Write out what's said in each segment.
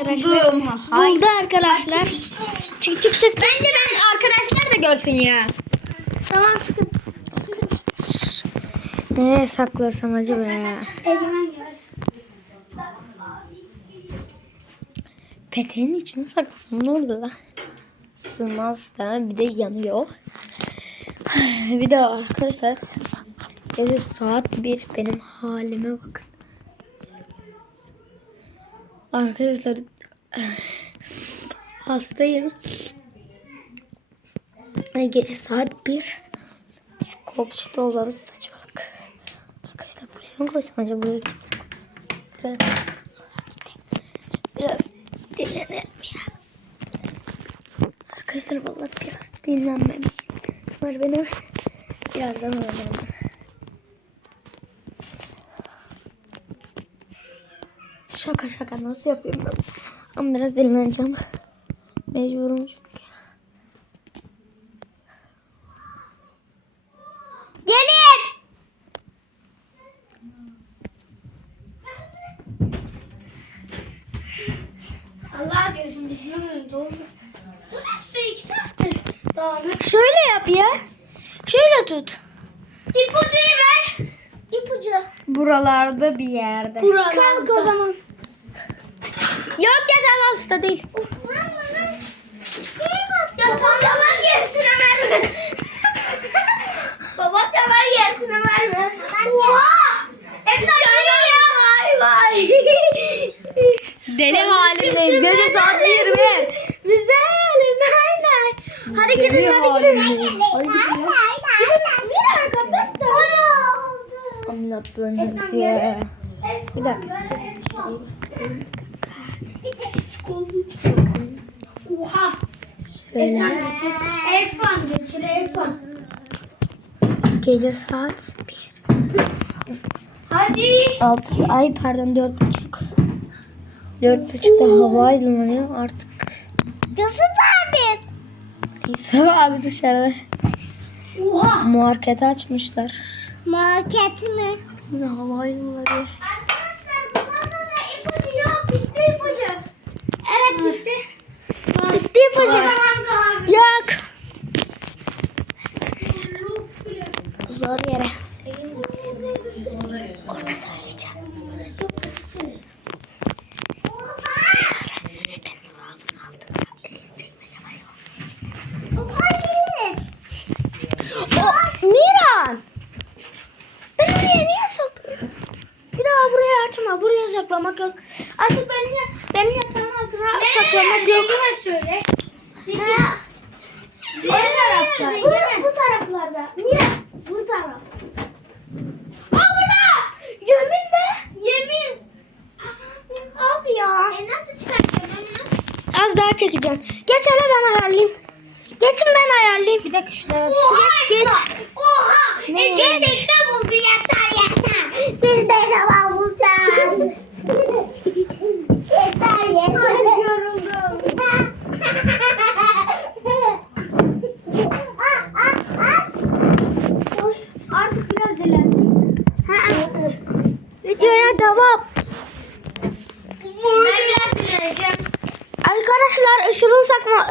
arkadaşlar. Buldu arkadaşlar. Çık çık çık. Bence ben arkadaşlar da görsün ya. Tamam çıkın. ne saklasam acaba ya? Peteğin içine saklasam ne oldu da Sığmaz da bir de yanıyor. Bir de arkadaşlar. Gece saat bir benim halime bakın. Arkadaşlar hastayım. Gece saat 1. Psikopçta olmamız saçmalık. Arkadaşlar buraya mı koysam acaba buraya kimse Biraz dinlenelim ya. Arkadaşlar vallahi biraz dinlenmem var benim. Birazdan uyanalım. şaka şaka nasıl yapayım ben? Ama biraz dinleneceğim. Mecburum çünkü. Gelin! şey olmaz. Bu Şöyle yap ya. Şöyle tut. İpucuyu ver. İpucu. Buralarda bir yerde. Buralarda. Kalk o zaman. Yok ya sen usta değil. Babam yalan yersin Ömer mi? Babam yalan yersin Ömer mi? Oha! Emre yalan ya. Vay vay. Deli halindeyiz. Hali Gözü bir 20. Güzel. Aynen. Hadi gidin. Hadi gidin. Hadi gidin. Hadi gidin. Bir dakika. Bir dakika bir de skolu çok. Oha. Söyle. Erfan geçir Erfan. Gece saat bir. Hadi. Altı, ay pardon dört buçuk. Dört buçukta hava aydınlanıyor artık. Yusuf abi. Yusuf abi dışarıda. Oha. Market açmışlar. Market mi? Baksana hava aydınlanıyor. saklamak yok. Artık benim benim yatağımın altına ne? saklamak yok. Ne? şöyle. Ne? Ne? O ne? ne bu, bu taraflarda. Niye? Bu taraf. Aa, yemin yemin yemin. Aa, ee, Hı -hı. daha çekeceğim. Geç hele ben ayarlayayım. Geçin ben ayarlayayım. Bir dakika şuna. Oha! Geç, esna. geç. Oha! Ne? Geç. E, gerçekten buldu yatağı.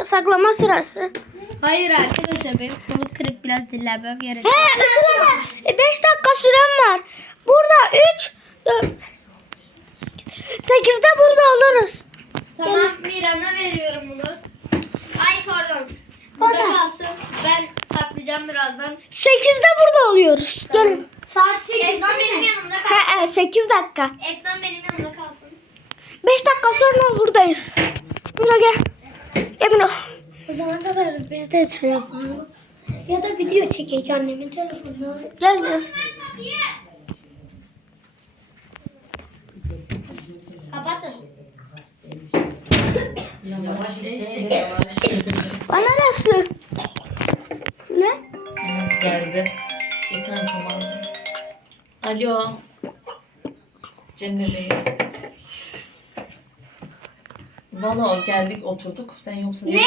saklama sırası. Hayır arkadaşlar benim kolum kırık biraz dillerim. He ısırma. Var. E 5 dakika sürem var. Burada 3, 4, 8'de burada oluruz. Tamam ben... Miran'a veriyorum bunu. Ay pardon. Burada Bana. kalsın. Ben saklayacağım birazdan. 8'de burada oluyoruz. Tamam. Gelin. Saat 8'de. benim yanımda kalsın. He, he 8 dakika. Efnan benim yanımda kalsın. 5 dakika sonra buradayız. Buraya gel. Emine. O zaman kadar ver biz de telefonu. Ya da video çekeyim annemin telefonu. Gel gel. Kapatın. Yavaş Bana nasıl? Ne? Geldi. Bir tane çomağı. Alo. Cemre Bey'iz. Bana o, geldik oturduk. Sen yoksun. Ne?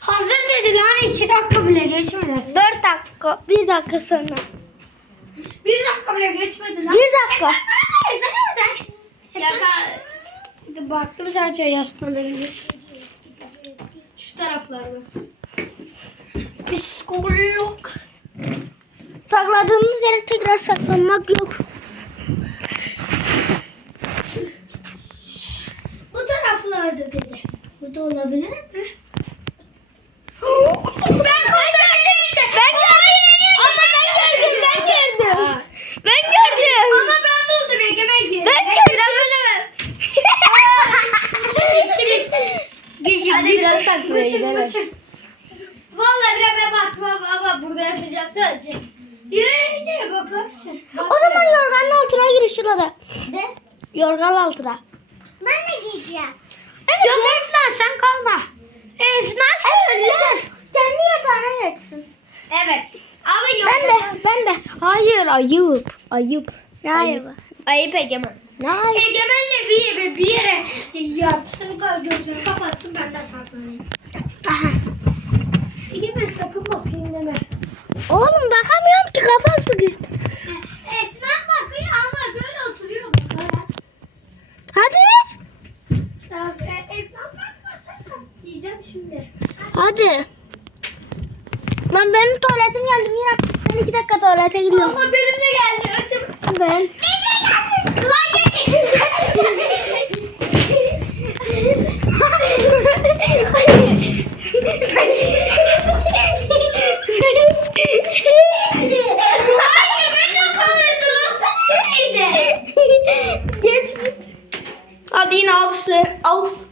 Hazır dediler. iki dakika bile geçmedi. dört dakika. Bir dakika sonra. Bir dakika bile geçmedi lan. Bir dakika. Efendim nerede? Efendim? Efendim? Baktım sadece yastıklarına. Şu taraflarda. Psikolog. Sakladığımız yere tekrar saklanmak yok. burada olabilir mi? ben, ben, Ay, ben gördüm işte. Ben, ben, ben, ben gördüm. Ama ben gördüm. Ben, ben, ben, ben, ben, ben, ben, ben gördüm. Ben gördüm. Ama ben buldum. Ege ben gördüm. Ben gördüm. Ben gördüm. Hadi biraz saklayın. Valla Rebe bak baba bak burada yatacaksa acı. Yürüyünce bakarsın. O zaman yorganın altına gir şurada. Ne? altına. Ben ne giyeceğim? Evet, Yok ya. Efna sen kalma. Efna ya. söyler. Kendi yatağına yatsın. Evet. Ama yok. Ben de, bana. ben de. Hayır, ayıp. Ayıp. Ne ayıp. ayıp? Ayıp Egemen. Ne ayıp. ayıp? Egemen de bir yere, bir yere yatsın, gözünü kapatsın, ben de saklanayım. Aha. Egemen sakın bakayım deme. Oğlum bakamıyorum ki kafam sıkıştı. İşte. geldi. Lan benim tuvaletim geldi. Mira ben iki dakika tuvalete gidiyorum. Ama benim de geldi. Açım. Ben. Lan geç. Hadi yine Aus. Aus.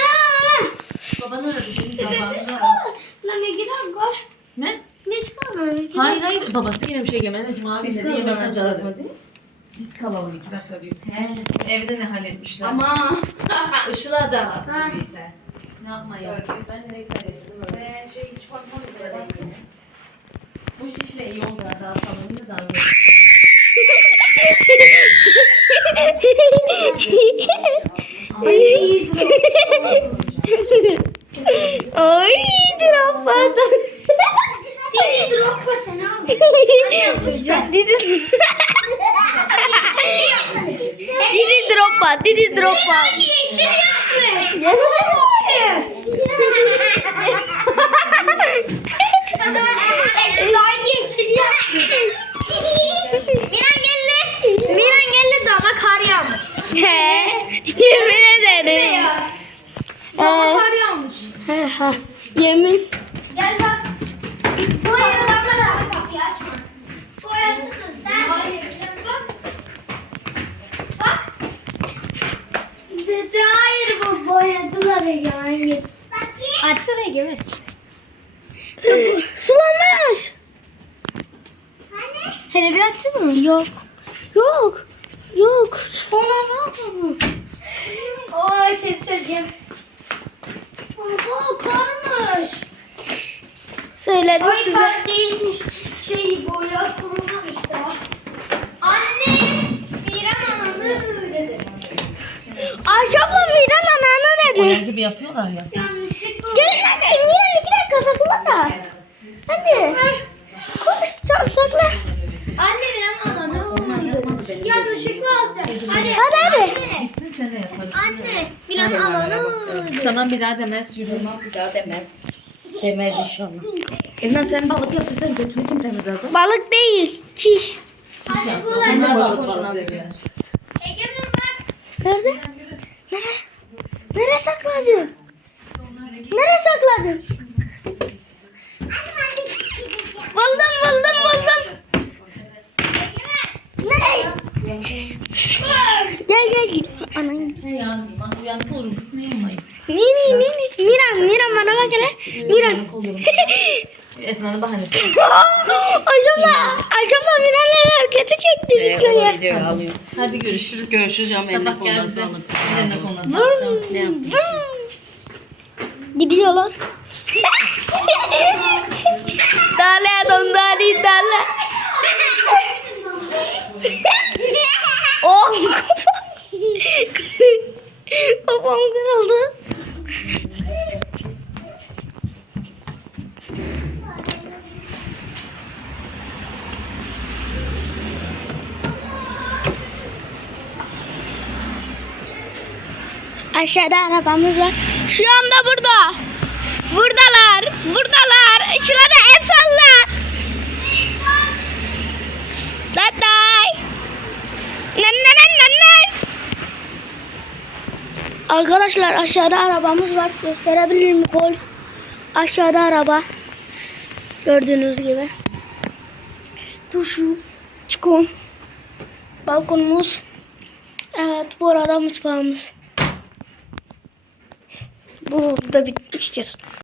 babanı aradı. Babanı aradı. Ne? Meşko mu? Me hayır hayır. Babası yine bir şey gelmedi. Cuma günü de yemek yapacağız mı? Biz kalalım iki ah. dakika büyük. He. Evde ne halletmişler? Ama. Işıl adam. ne yapmayı? Yapma. Ben ne güzel yaptım. Ve şey hiç fark olmuyor. Bu şişle iyi oldu. Daha sabahını da daha iyi. Hehehehe Hehehehe Ay Drogba da. Didi Drogba sen ne yapacaksın? Didi. Didi Drogba, Didi Drogba. Ne yapıyorsun? Ne yapıyorsun? Ne yapıyorsun? Ne yapıyorsun? Ne yapıyorsun? Ne yapıyorsun? Ne yapıyorsun? Ne yapıyorsun? Ne yapıyorsun? Ne yapıyorsun? Ne yapıyorsun? Ne Ha, yemin. Gel bak. Bu ayı da kapıyı açma. Bu ayı tutuz. Hayır bu boyadılar ya Açsana Egemen. Hele bir açsın mı? Yok. Yok. Yok. Ondan ne yapalım? Oy seni söyleyeceğim. Baba o karmış. Söyledim Ay, size. Ay kar değilmiş. Şey boyat kurulmamış da. Annem, Miran şopu, Miran, anana, ya. Anne. Miran ananı dedi. Ayşe abla Miran ananı dedi. Oyun gibi yapıyorlar ya. Gel anne. Miran iki dakika sakla da. Hadi. Konuş çok sakla. Anne Miran ananı dedi. Yanlışlıkla attı. Hadi. Hadi hadi sen ne Anne, bir an alalım. Sana bir daha demez, yürüme bir daha demez. Demez inşallah. ona. Ezan sen balık yaptıysan götünü kim temiz aldı? Balık değil, çiş. Ya. Sen yani. de balık koşuna bak. Nerede? Nere? Nere sakladın? Nere sakladın? buldum, buldum, buldum. Ne? ne? gel gel. Ana. Ne yani? Ben uyandım olur musun? Ne Miran, Miran ne bana bak hele. Miran. Efendim bahane. Acaba acaba Miran ne hareketi çekti ee, bir köye. Olur, Hadi görüşürüz. Görüşürüz canım. Sabah geldi. Olur, ne Gidiyorlar. Dale dondali dale. Oh, kafa. Babam kırıldı. Aşağıda arabamız var. Şu anda burada. Buradalar. Buradalar. Şurada el sallar. Arkadaşlar aşağıda arabamız var. Gösterebilir miyim? Golf. Aşağıda araba. Gördüğünüz gibi. Tuşu. Çikon. Balkonumuz. Evet bu arada mutfağımız. Burada bitmişiz.